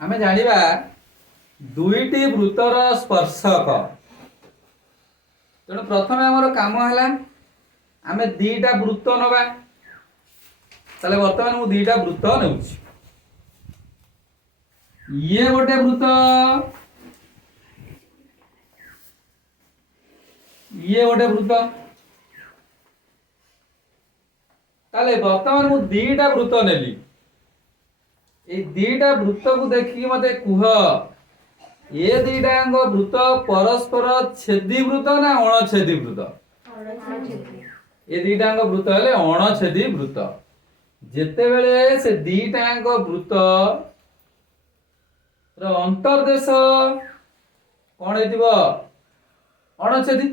आमे जानिबा दुईटी वृत्तर स्पर्शक। तेणु प्रथम आमर काम है आमे दीटा वृत्त नवा। ताले वर्तमान मु दीटा वृत्त नेउछि। ये गोटे वृत्त, ये गोटे वृत्त। ताले वर्तमान मु दीटा वृत्त नेली। ए दीटा वृत्त को देखि मते कुह, ये दीटांग वृत्त परस्पर छेदी वृत्त ना अणछेदी वृत्त? ये दीटांग वृत्त हेले अणछेदी वृत्त। जेते बेले से दीटांग वृत्त रो अंतर्देश कोन हेतिबो अणछेदी,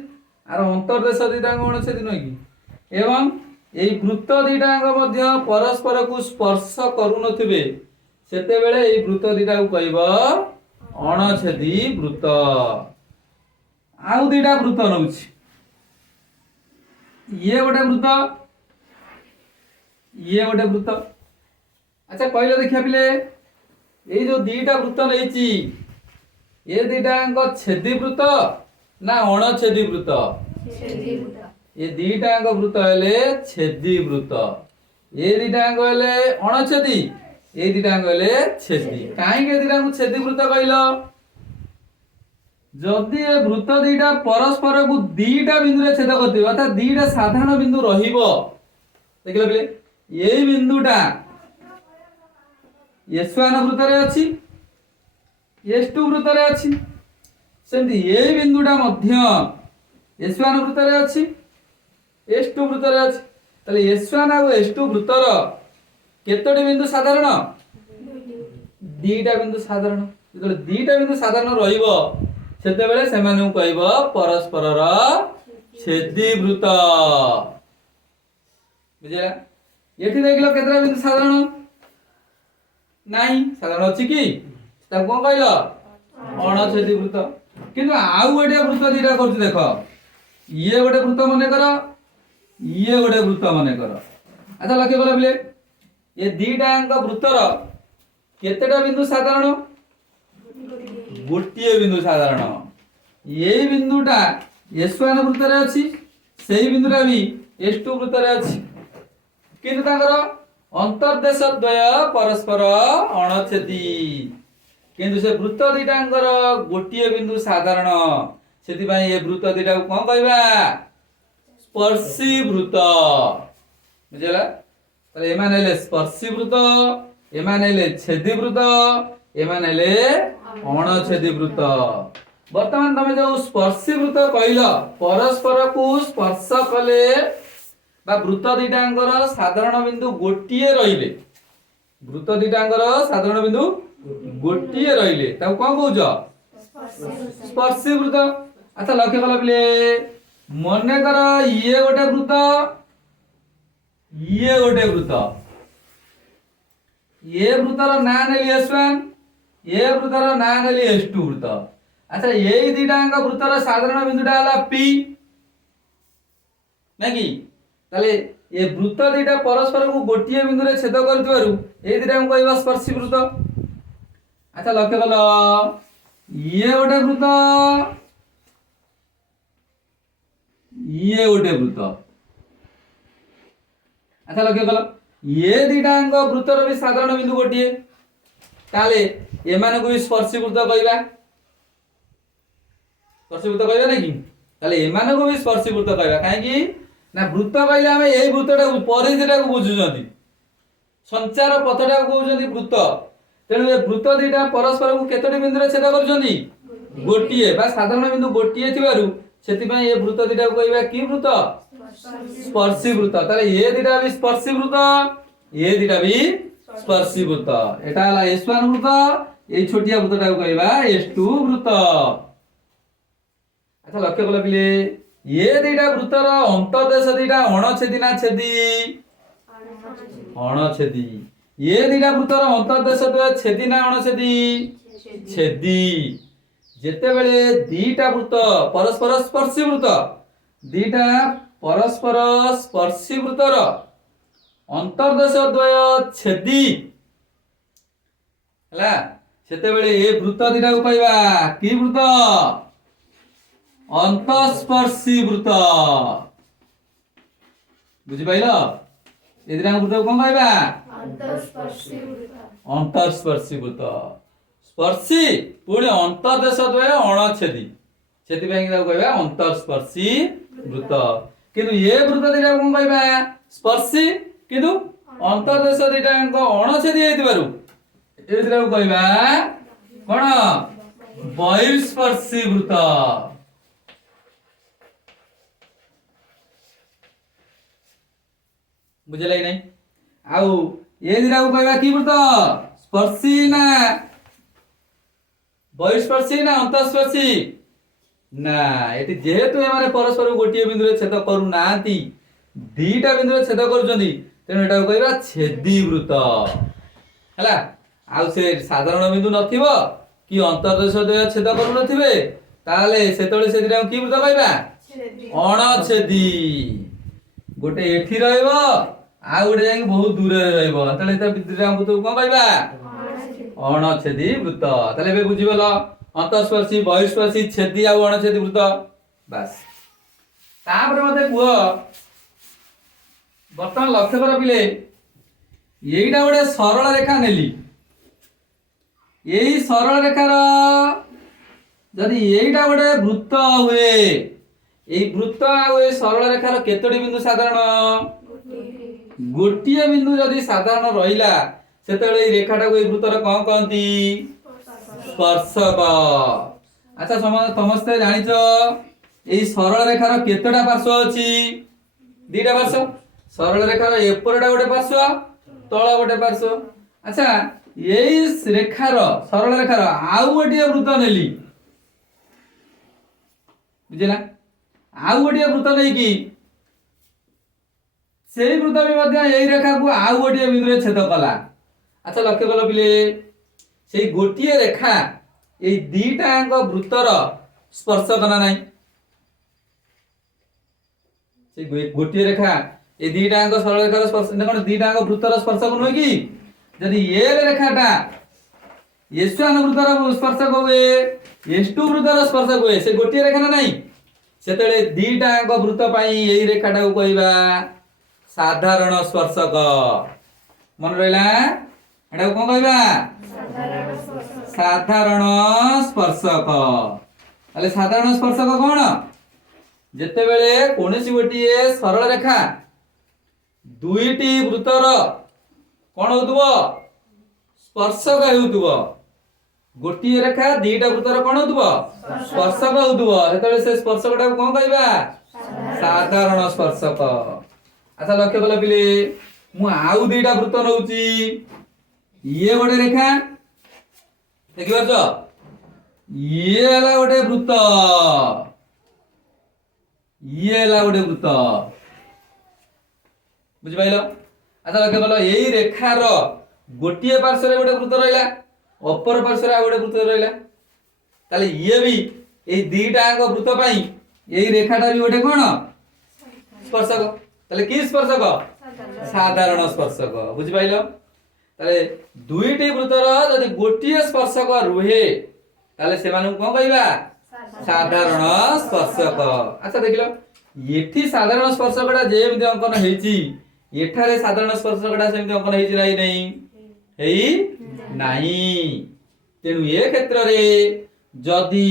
आर अंतर्देश दीटांग अणछेदी नय कि। एवं एई वृत्त दीटांग मध्य परस्पर को स्पर्श करू नथिबे, सेते बेले एई वृत्त दीटा को कहबो अणछेदी वृत्त। आउ दीटा वृत्त नउछि। ये गोटे वृत्त, ये गोटे वृत्त। अच्छा कहले देखिया पिले, ए जो दीटा वृत्त नैछि, ये दीटांग छेदी वृत्त ना अणछेदी वृत्त? छेदी वृत्त। ये दीटांग वृत्त हेले छेदी वृत्त, ये दीटांग हेले अणछेदी, ये दीटांग हेले छेदी। काहे के दीटांग छेदी वृत्त कहलो? जदि ए वृत्त दीटा परस्पर को दीटा बिंदु रे छेद करथिबो, अर्थात दीटा साधारण बिंदु रहिबो। देखिलो बिले, एई बिंदुटा S1 वृत्त रे अछि, S2 वृत्त रे अछि। सेमति एई बिंदुटा मध्य S1 वृत्त रे अछि, S2 वृत्त रे अछि। ताले S1 आ S2 वृत्तर केतोटी बिंदु साधारण? दीटा बिंदु साधारण। जेतले दीटा बिंदु साधारण रहिबो, सेते बेले सेमानु कहबो परस्परर छेदी वृत्त। बुझिला? एठी देखलो केतरा बिंदु साधारण नाही, साधारण अछि कि? ता कोन कहलो? अणछेदी वृत्त। किंतु आउ गोटे वृत्त दीटा करछु देखो। ये गोटे वृत्त मने करो, ये गोटे वृत्त मने करो। अच्छा लक्ष्य करो बिले, ये दीटा अंक वृत्तर केतेटा बिंदु साधारण? गोटिए बिंदु साधारण। ये बिंदुटा S1 वृत्त रे अछि, सेही बिंदुटा भी S2 वृत्त रे अछि। किंतु ताकर अंतर्देश द्वय परस्पर अणछेदी। किंतु से वृत्त दीटांकर गोटिए बिंदु साधारण, सेति पई ए वृत्त दीटा को कोन कहबा? स्पर्शी वृत्त। बुझला? तले एमान हेले स्पर्शी वृत्त, एमान हेले छेदी वृत्त, एमान हेले अणछेदी वृत्त। वर्तमान तमे जो स्पर्शी वृत्त कहलो, परस्पर को स्पर्श कले बा वृत्त दीटांकर साधारण बिंदु गोटिए रहिले, वृत्त दीटांकर साधारण बिंदु गोटिए रहिले ता कोन कहउछ? स्पर्शी वृत्त। अच्छा लक्ष्य कला बिले, मने कर ये गोटे वृत्त, ये गोटे वृत्त। ये वृत्तर ना नेली S1, ये वृत्तर ना नेली S2 वृत्त। अच्छा एई दीटांक वृत्तर साधारण बिंदुटा हला P ना कि? ताले ये वृत्त दीटा परस्पर को गोटिए बिंदु रे छेद करथिबारु एई दीटा को कहबा स्पर्शी वृत्त। अच्छा लक्ष्य कलो, ये गोटे वृत्त, ये गोटे वृत्त। अच्छा लक्ष्य कलो, ये दीटांक वृत्तर भी साधारण बिंदु गोटिए, ताले एमाने को भी स्पर्शी वृत्त कहबा। स्पर्शी वृत्त कहबा नै कि? ताले एमाने को भी स्पर्शी वृत्त कहबा। काहे कि ना वृत्त कहले हमें एई वृत्तटा परिधिटा को बुझुजंती, संचार पथटा को कहउजंती वृत्त। तेणु ए वृत्त दीटा परस्पर को केतोटी बिंदु रे छेद करूजंती? गोटिए बा साधारण बिंदु गोटिए थिबारु सेति पई ए वृत्त दीटा को कहबा कि वृत्त? स्पर्शी वृत्त। ताले ये दीटा भी स्पर्शी वृत्त, ये दीटा भी स्पर्शी वृत्त। एटा हला S1 वृत्त, एई छोटिया वृत्तटा को कहबा S2 वृत्त। अच्छा लक्ष्य कला पिले, ये दीटा वृत्तर अंतर्देश दीटा अणछेदी ना छेदी? अणछेदी। ये दीटा वृत्तर अंतर्देश द्वय छेदी ना अणछेदी? छेदी। जेते बेले दीटा वृत्त परस्पर स्पर्शी वृत्त, दीटा परस्पर स्पर्शी वृत्तर अंतर्देश द्वय छेदी हला, ସେତେବେଳେ ଏ ବୃତ୍ତ ଦିଟାକୁ କହିବା କି ବୃତ୍ତ? ଅନ୍ତଃସ୍ପର୍ଶୀ ବୃତ୍ତ। ବୁଝିପାଇଲ? ଏ ଦିଟାଙ୍କ ବୃତ୍ତକୁ କଣ କହିବା? ଅନ୍ତଃସ୍ପର୍ଶୀ ବୃତ୍ତ। ସ୍ପର୍ଶୀ ପୁଣି ଅନ୍ତର୍ଦେଶ ଦ୍ୱୟ ଅଣଛେଦି, ସେଥିପାଇଁ ତାକୁ କହିବା ଅନ୍ତଃସ୍ପର୍ଶୀ ବୃତ୍ତ। କିନ୍ତୁ ଏ ବୃତ୍ତ ଦିଟାକୁ କଣ କହିବା? ସ୍ପର୍ଶୀ କିନ୍ତୁ ଅନ୍ତର୍ଦେଶ ଦିଟାଙ୍କ ଅଣଛେଦି ହେଇଥିବାରୁ ଏ ଦିଟାକୁ କହିବା କଣ? ବହିଃସ୍ପର୍ଶୀ ବୃତ୍ତ। ବୁଝିଲା କି ନାହିଁ? ଆଉ ଏ ଦିଟାକୁ କହିବା କି ବୃତ୍ତ? ସ୍ପର୍ଶୀ ନା ବହିଃସ୍ପର୍ଶୀ ନା ଅନ୍ତଃସ୍ପର୍ଶୀ? ନା, ଏଠି ଯେହେତୁ ଏମାନେ ପରସ୍ପର ଗୋଟିଏ ବିନ୍ଦୁରେ ଛେଦ କରୁନାହାନ୍ତି, ଦିଟା ବିନ୍ଦୁରେ ଛେଦ କରୁଛନ୍ତି, ତେଣୁ ଏଟାକୁ କହିବା ଛେଦୀ ବୃତ୍ତ ହେଲା। ଆଉ ସେ ସାଧାରଣ ବିନ୍ଦୁ ନଥିବ କି ଅନ୍ତର୍ଦେଶ ଦ୍ୱୟ ଛେଦ କରୁନଥିବେ, ତାହେଲେ ସେତେବେଳେ ସେ ଦିଟାକୁ କି ବୃତ୍ତ କହିବା? ଅଣଛେଦୀ। ଗୋଟେ ଏଠି ରହିବ ଆଉ ଗୋଟେ ଯାଇକି ବହୁତ ଦୂରରେ ରହିବ, ତାହେଲେ ତା ଦିଟାଙ୍କୁ କଣ କହିବା? ଅଣଛେଦୀ ବୃତ୍ତ। ତାହେଲେ ଏବେ ବୁଝିଗଲ ଅନ୍ତଃସ୍ପର୍ଶୀ, ବହିଃସ୍ପର୍ଶୀ, ଛେଦୀ ଆଉ ଅଣଛେଦୀ ବୃତ୍ତ। ବାସ୍। ତାପରେ ମତେ କୁହ, ବର୍ତ୍ତମାନ ଲକ୍ଷ୍ୟ କର ପିଲେ, ଏଇଟା ଗୋଟେ ସରଳ ରେଖା ନେଲି। ଏଇ ସରଳ ରେଖାର ଯଦି ଏଇଟା ଗୋଟେ ବୃତ୍ତ ହୁଏ, ଏଇ ବୃତ୍ତ ଆଉ ଏଇ ସରଳ ରେଖାର କେତୋଟି ବିନ୍ଦୁ ସାଧାରଣ? ଗୋଟିଏ ବିନ୍ଦୁ ଯଦି ସାଧାରଣ ରହିଲା, ସେତେବେଳେ ଏଇ ରେଖାଟାକୁ ଏଇ ବୃତ୍ତର କଣ କହନ୍ତି? ସ୍ପର୍ଶକ। ଆଚ୍ଛା ସମସ୍ତେ ଜାଣିଛ ଏଇ ସରଳ ରେଖାର କେତେଟା ପାର୍ଶ୍ୱ ଅଛି? ଦିଟା ପାର୍ଶ୍ୱ। ସରଳ ରେଖାର ଏପରଟା ଗୋଟେ ପାର୍ଶ୍ୱ, ତଳ ଗୋଟେ ପାର୍ଶ୍ୱ। ଆଚ୍ଛା ଏଇ ରେଖାର ସରଳ ରେଖାର ଆଉ ଗୋଟିଏ ବୃତ୍ତ ନେଲି, ବୁଝିଲା? ଆଉ ଗୋଟିଏ ବୃତ୍ତ ନେଇକି ସେଇ ବୃତ୍ତ ବି ମଧ୍ୟ ଏଇ ରେଖାକୁ ଆଉ ଗୋଟିଏ ବିନ୍ଦୁରେ ଛେଦ କଲା। ଆଚ୍ଛା ଲକ୍ଷ୍ୟ କଲ ପିଲେ, ସେଇ ଗୋଟିଏ ରେଖା ଏଇ ଦିଟାଙ୍କ ବୃତ୍ତର ସ୍ପର୍ଶକ ନା ନାହିଁ? ସେଇ ଗୋଟିଏ ରେଖା ଏଇ ଦିଟାଙ୍କ ସରଳ ରେଖାର ସ୍ପର୍ଶ କଣ? ଦିଟାଙ୍କ ବୃତ୍ତର ସ୍ପର୍ଶକ ନୁହେଁ କି? ଯଦି ଏ ରେଖାଟା S1 ବୃତ୍ତର ସ୍ପର୍ଶକ ହୁଏ, S2 ବୃତ୍ତର ସ୍ପର୍ଶକ ହୁଏ, ସେ ଗୋଟିଏ ରେଖା ନା ନାହିଁ? ସେତେବେଳେ ଦିଟାଙ୍କ ବୃତ୍ତ ପାଇଁ ଏଇ ରେଖାଟାକୁ କହିବା ସାଧାରଣ ସ୍ପର୍ଶକ। ମନେ ରହିଲା? ଏଟାକୁ କଣ କହିବା? ସାଧାରଣ ସ୍ପର୍ଶକ। ତାହେଲେ ସାଧାରଣ ସ୍ପର୍ଶକ କଣ? ଯେତେବେଳେ କୌଣସି ଗୋଟିଏ ସରଳ ରେଖା ଦୁଇଟି ବୃତ୍ତର କଣ ହଉଥିବ? ସ୍ପର୍ଶକ ହେଉଥିବ। ଗୋଟିଏ ରେଖା ଦିଟା ବୃତ୍ତର କଣ ହଉଥିବ? ସ୍ପର୍ଶକ ହଉଥିବ। ସେତେବେଳେ ସେ ସ୍ପର୍ଶକଟାକୁ କଣ କହିବା? ସାଧାରଣ ସ୍ପର୍ଶକ। ଆଚ୍ଛା ଲକ୍ଷ୍ୟ କଲ ପିଲେ, ମୁଁ ଆଉ ଦିଟା ବୃତ୍ତ ନଉଛି। ଇଏ ଗୋଟେ ରେଖା, ଦେଖିପାରୁଛ? ଇଏ ହେଲା ଗୋଟେ ବୃତ୍ତ, ଇଏ ହେଲା ଗୋଟେ ବୃତ୍ତ। ବୁଝିପାଇଲ? ଆଚ୍ଛା ଲକ୍ଷ୍ୟ କଲ, ଏଇ ରେଖାର ଗୋଟିଏ ପାର୍ଶ୍ୱରେ ଗୋଟେ ବୃତ୍ତ ରହିଲା, ଅପର ପାର୍ଶ୍ୱରେ ଆଉ ଗୋଟେ ବୃତ୍ତ ରହିଲା। ତାହେଲେ ଇଏ ବି ଏଇ ଦିଟାଙ୍କ ବୃତ୍ତ ପାଇଁ ଏଇ ରେଖାଟା ବି ଗୋଟେ କଣ? ସ୍ପର୍ଶକ। ତାହେଲେ କି ସ୍ପର୍ଶକ? ସାଧାରଣ ସ୍ପର୍ଶକ। ବୁଝିପାଇଲ? ତାହେଲେ ଦୁଇଟି ବୃତ୍ତର ଯଦି ଗୋଟିଏ ସ୍ପର୍ଶକ ରୁହେ, ତାହେଲେ ସେମାନଙ୍କୁ କଣ କହିବା? ସାଧାରଣ ସ୍ପର୍ଶକ। ଆଚ୍ଛା ଦେଖିଲ, ଏଠି ସାଧାରଣ ସ୍ପର୍ଶକଟା ଯେମିତି ଅଙ୍କନ ହେଇଛି, ଏଠାରେ ସାଧାରଣ ସ୍ପର୍ଶକଟା ସେମିତି ଅଙ୍କନ ହେଇଛି ନା ନାହିଁ? ହେଇ ନାହିଁ। ତେଣୁ ଏ କ୍ଷେତ୍ରରେ ଯଦି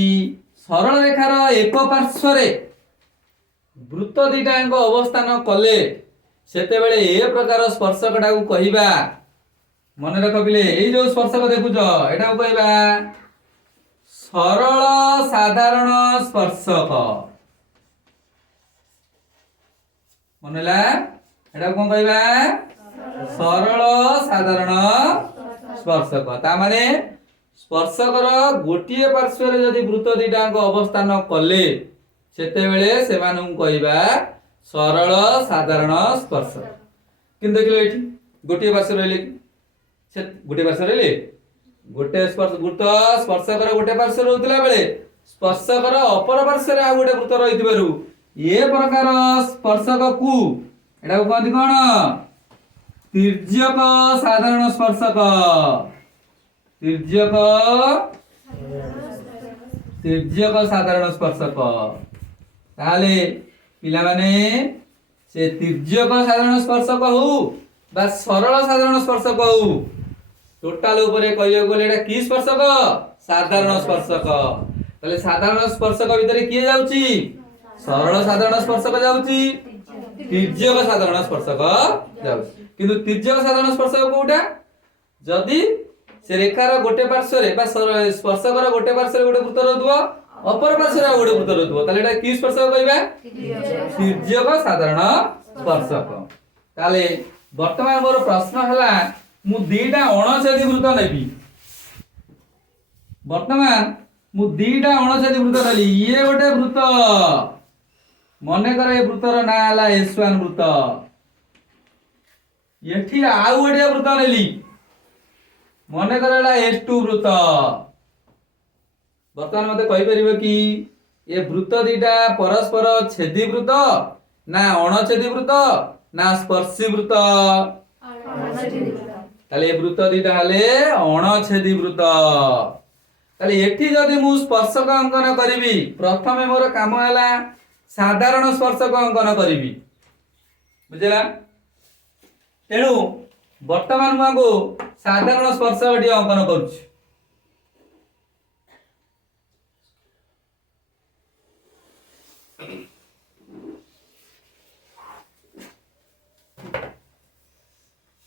ସରଳ ରେଖାର ଏକ ପାର୍ଶ୍ୱରେ ବୃତ୍ତ ଦିଟାଙ୍କ ଅବସ୍ଥାନ କଲେ, ସେତେବେଳେ ଏ ପ୍ରକାର ସ୍ପର୍ଶକଟାକୁ କହିବା, ମନେ ରଖ ପିଲେ, ଏଇ ଯୋଉ ସ୍ପର୍ଶକ ଦେଖୁଛ ଏଟାକୁ କହିବା ସରଳ ସାଧାରଣ ସ୍ପର୍ଶକ। ମନେ ହେଲା? ଏଟାକୁ କଣ କହିବା? ସରଳ ସାଧାରଣ ସ୍ପର୍ଶକ। ତା ମାନେ ସ୍ପର୍ଶକର ଗୋଟିଏ ପାର୍ଶ୍ୱରେ ଯଦି ବୃତ୍ତ ଦିଟାଙ୍କ ଅବସ୍ଥାନ କଲେ, ସେତେବେଳେ ସେମାନଙ୍କୁ କହିବା ସରଳ ସାଧାରଣ ସ୍ପର୍ଶକ। କିନ୍ତୁ ଦେଖିଲ ଏଠି ଗୋଟିଏ ପାର୍ଶ୍ୱ ରହିଲେ, ସେ ଗୋଟିଏ ପାର୍ଶ୍ୱ ରହିଲେ, ଗୋଟେ ବୃତ୍ତ ସ୍ପର୍ଶକର ଗୋଟେ ପାର୍ଶ୍ୱ ରହୁଥିଲା ବେଳେ ସ୍ପର୍ଶକର ଅପର ପାର୍ଶ୍ୱରେ ଆଉ ଗୋଟେ ବୃତ୍ତ ରହିଥିବାରୁ ଏ ପ୍ରକାର ସ୍ପର୍ଶକକୁ ଏଟାକୁ କହନ୍ତି କଣ? ତିର୍ଯ୍ୟକ ସାଧାରଣ ସ୍ପର୍ଶକ। तिर्यक तिर्यक साधारण स्पर्शक ताले पिला माने से तिर्यक साधारण स्पर्शक हो बा सरल साधारण स्पर्शक हो टोटाल ऊपर कहियो गले एटा की स्पर्शक साधारण स्पर्शक ताले साधारण स्पर्शक भितर किए जाउची सरल साधारण स्पर्शक जाउची तिर्यक साधारण स्पर्शक जाउची किंतु तिर्यक साधारण स्पर्शक कोउटा जदी से रेखार गोटे पार्श्व रे बा स्पर्शकर गोटे पार्श्व रे गोटे वृत्त रहथुवा अपर पार्श्व रे गोटे वृत्त रहथुवा ताले एटा की स्पर्शक कहबा तिर्यक साधारण स्पर्शक ताले वर्तमान मोर प्रश्न हला मु दीटा अणछेदी वृत्त नेबी वर्तमान मु दीटा अणछेदी वृत्त नेली ये गोटे वृत्त मने कर ए वृत्तर ना हला S1 वृत्त एठी आउ गोटे वृत्त नेली मने कर एला S2 वृत्त वर्तमान मते कहि परिबो कि ये वृत्त दीटा परस्पर छेदी वृत्त ना अणछेदी वृत्त ना स्पर्शी वृत्त ताले वृत्त दीटा हले अणछेदी वृत्त ताले एठी जदि मु स्पर्शक अंकन करिवि प्रथमे मोर काम हला साधारण स्पर्शक अंकन करिवि बुझला तेणु वर्तमान मागो साधारण स्पर्शक अंकन करूछि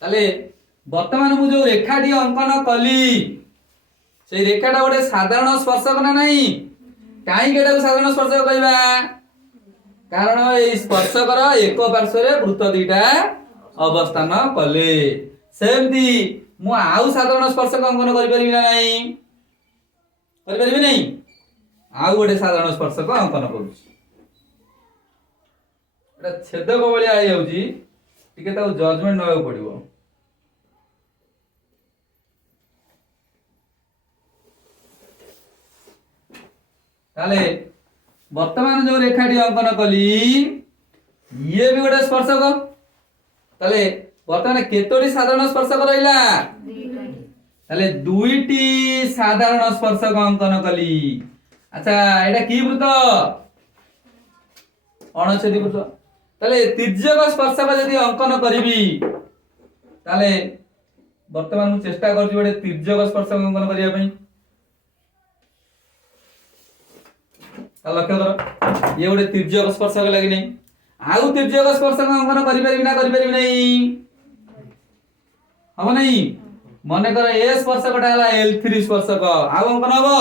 ताले वर्तमान मु जो रेखाटी अंकन कली से रेखाटा गोटे साधारण स्पर्शक ना नहीं काई केटा साधारण स्पर्शक कहबा कारण ए स्पर्शकर एक पार्श्व रे वृत्त दीटा अवस्थान कले सेमती मु आउ साधारण स्पर्शक अंकन करि परिबि ना नहीं करि परिबि नहीं आउ गोटे साधारण स्पर्शक अंकन करूछि एटा छेदक बळिया आइ जाउची टिके ताऊ जजमेंट नय पड़िबो ताले वर्तमान जो रेखाटी अंकन कली ये भी गोटे स्पर्शक ताले वर्तमान केतोटी साधारण स्पर्शक रहिला ताले दुईटी साधारण स्पर्शक अंकन कली अच्छा एटा की वृत्त अणछेदी वृत्त ताले तिर्यक स्पर्शक यदि अंकन करिवि ताले वर्तमान मु चेष्टा करछि गोटे तिर्यक स्पर्शक अंकन करिया पई लक्ष्य कर ये गोटे तिर्यक स्पर्शक लागि नै आउ तिर्यक स्पर्शक अंकन करि परिबि ना करि परिबि नै हम नै मने कर ए स्पर्शकटा हला L3 स्पर्शक आउ अंकन हबो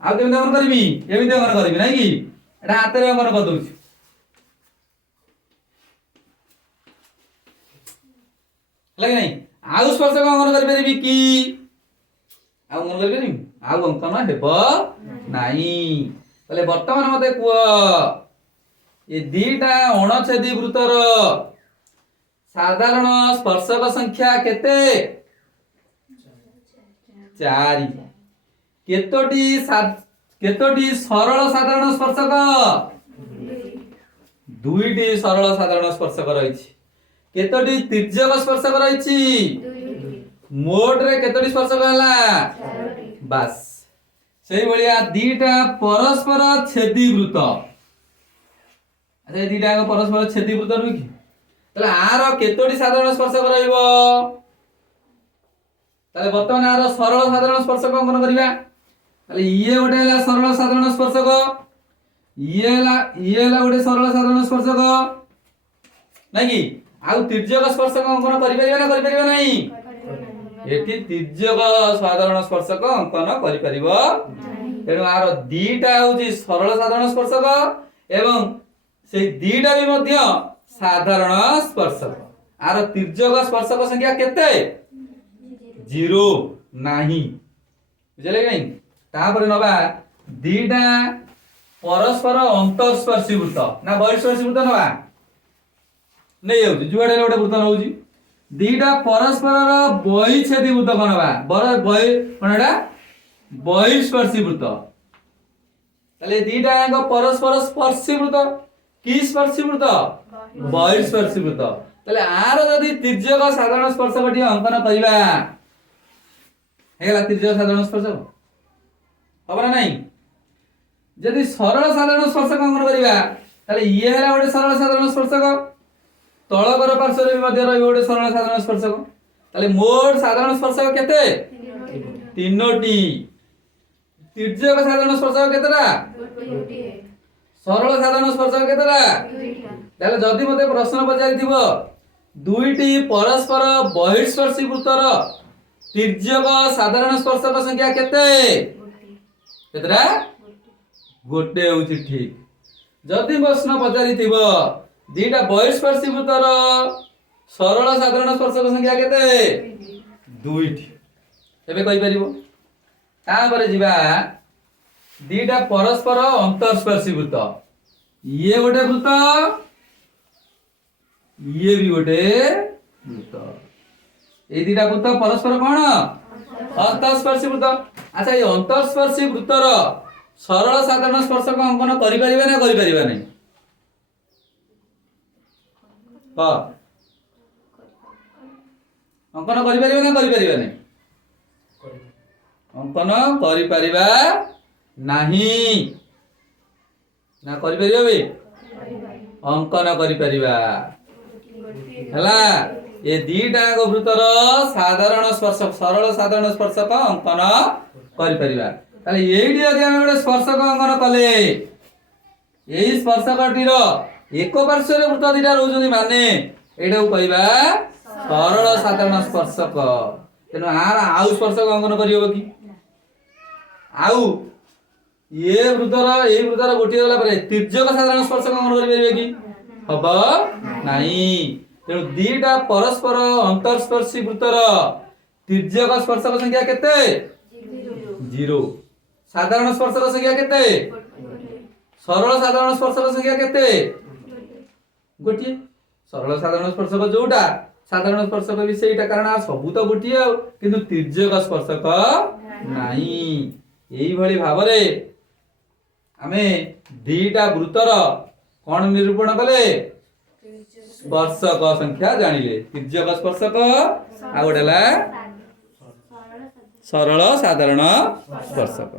आउ केमि अंकन करिबि एमि अंकन करिबि नै कि एटा हाथ रे अंकन कर दउछि लागि नै आउ स्पर्शक अंकन करि परिबि कि आउ अंकन करि परिबि आउ अंकन हेबो नाही ताले वर्तमान मते कुआ ये दीटा अणछेदी वृत्तर साधारण स्पर्शक संख्या केते 4 केतोटी सरल साधारण स्पर्शक दुईटी सरल साधारण स्पर्शक रहिछि केतोटी तिर्यक स्पर्शक रहिछि मोट रे केतोटी स्पर्शक हला बस सेही बलिया दीटा परस्पर छेदी वृत्त अच्छा दीटा परस्पर छेदी वृत्त नुह कि ताले आर केतोटी साधारण स्पर्शक रहइबो ताले वर्तमान आर सरल साधारण स्पर्शक अंकन करिबा ताले ये गोटे हला सरल साधारण स्पर्शक ये हला गोटे सरल साधारण स्पर्शक नै कि आउ तिर्यक स्पर्शक अंकन करि परिबा नै एठी तिर्यक साधारण स्पर्शक अंकन करि परिबो तेणु आर दीटा होची सरल साधारण स्पर्शक एवं से दीटा भी मध्य साधारण स्पर्शक आर तिर्यक स्पर्शक संख्या केते 0 नाही बुझले नै तापर नबा दीटा परस्पर अंतःस्पर्शी वृत्त ना बहिस्पर्शी वृत्त नबा नै होची जुआडे गोटे वृत्त होची दीटा परस्पर बहिच्छेदी वृत्त कनबा कोनडा बहिस्पर्शी वृत्त ताले दीटा याक परस्पर स्पर्शी वृत्त की स्पर्शी वृत्त बहिस्पर्शी वृत्त ताले आर जदी तिर्यक साधारण स्पर्शकटी अंकन करिबा ହେଇଗଲା ତିର୍ଯ୍ୟକ ସାଧାରଣ ସ୍ପର୍ଶକ ହବ ନା ନାହିଁ। ଯଦି ସରଳ ସାଧାରଣ ସ୍ପର୍ଶକ ଅଙ୍କନ କରିବା ତାହେଲେ ଇଏ ହେଲା ଗୋଟେ ସରଳ ସାଧାରଣ ସ୍ପର୍ଶକ, ତଳକର ପାର୍ଶ୍ୱରେ ବି ମଧ୍ୟ ରହିବ ଗୋଟେ ସରଳ ସାଧାରଣ ସ୍ପର୍ଶକ। ତାହେଲେ ମୋଟ ସାଧାରଣ ସ୍ପର୍ଶକ କେତେ? ତିନୋଟି। ତିର୍ଯ୍ୟକ ସାଧାରଣ ସ୍ପର୍ଶକ କେତେଟା? ସରଳ ସାଧାରଣ ସ୍ପର୍ଶକ କେତେଟା? ତାହେଲେ ଯଦି ମତେ ପ୍ରଶ୍ନ ପଚାରିଥିବ ଦୁଇଟି ପରସ୍ପର ବହିଃସ୍ପର୍ଶୀ ବୃତ୍ତର ତିର୍ଯ୍ୟକ ସାଧାରଣ ସ୍ପର୍ଶକ ସଂଖ୍ୟା କେତେ? କେତେଟା? ଗୋଟେ ହଉଛି ଠିକ। ଯଦି ପ୍ରଶ୍ନ ପଚାରିଥିବ ଦିଟା ବହିଃସ୍ପର୍ଶୀ ବୃତ୍ତର ସରଳ ସାଧାରଣ ସ୍ପର୍ଶକ ସଂଖ୍ୟା କେତେ? ଦୁଇଟି। ଏବେ କହିପାରିବ। ତାପରେ ଯିବା ଦିଟା ପରସ୍ପର ଅନ୍ତଃସ୍ପର୍ଶୀ ବୃତ୍ତ। ଇଏ ଗୋଟେ ବୃତ୍ତ, ଇଏ ବି ଗୋଟେ ବୃତ୍ତ। এই দুইটা বৃত্ত পরস্পর কোন? অন্তঃস্পর্শী বৃত্ত। আচ্ছা এই অন্তঃস্পর্শী বৃত্তর সরল সাধারণ স্পর্শক অঙ্কন করি পারিবে না করি পারিবা নাই? অঙ্কন করি পারিবে না করি পারিবা নাই? অঙ্কন করি পারিবা নাহি না করি পারিবা বে? অঙ্কন করি পারিবা ହେଲା। ଏ ଦିଟାଙ୍କ ବୃତ୍ତର ସାଧାରଣ ସ୍ପର୍ଶକ ସରଳ ସାଧାରଣ ସ୍ପର୍ଶକ ଅଙ୍କନ କରିପାରିବା। ତାହେଲେ ଏଇଠି ଯଦି ଆମେ ଗୋଟେ ସ୍ପର୍ଶକ ଅଙ୍କନ କଲେ ଏଇ ସ୍ପର୍ଶକଟିର ଏକ ପାର୍ଶ୍ୱରେ ବୃତ୍ତ ଦିଟା ରହୁଛନ୍ତି ମାନେ ଏଇଟାକୁ କହିବା ସରଳ ସାଧାରଣ ସ୍ପର୍ଶକ। ତେଣୁ ଆର ଆଉ ସ୍ପର୍ଶକ ଅଙ୍କନ କରିହେବ କି? ଆଉ ଏ ବୃତ୍ତର ଏଇ ବୃତ୍ତର ଗୋଟିଏ ଗଲା ପରେ ତିର୍ଯ୍ୟକ ସାଧାରଣ ସ୍ପର୍ଶକ ଅଙ୍କନ କରିପାରିବେ କି? ହବ ନାହିଁ। ତେଣୁ ଦିଟା ପରସ୍ପର ଅନ୍ତଃସ୍ପର୍ଶୀ ବୃତ୍ତର ତିର୍ଯ୍ୟକ ସ୍ପର୍ଶକ ସଂଖ୍ୟା କେତେ? 0। ସାଧାରଣ ସ୍ପର୍ଶକ ସଂଖ୍ୟା କେତେ? ସରଳ ସାଧାରଣ ସ୍ପର୍ଶକ ସଂଖ୍ୟା କେତେ? ଗୋଟିଏ। ସରଳ ସାଧାରଣ ସ୍ପର୍ଶକ ଯୋଉଟା ସାଧାରଣ ସ୍ପର୍ଶକ ବି ସେଇଟା, କାରଣ ସବୁ ତ ଗୋଟିଏ ଆଉ, କିନ୍ତୁ ତିର୍ଯ୍ୟକ ସ୍ପର୍ଶକ ନାହିଁ। ଏଇଭଳି ଭାବରେ ଆମେ ଦିଟା ବୃତ୍ତର କଣ ନିରୂପଣ କଲେ? ସ୍ପର୍ଶକ ସଂଖ୍ୟା ଜାଣିଲେ। ତିର୍ଯ୍ୟକ ସ୍ପର୍ଶକ ଆଉ ଗୋଟେ ହେଲା ସରଳ ସାଧାରଣ ସ୍ପର୍ଶକ।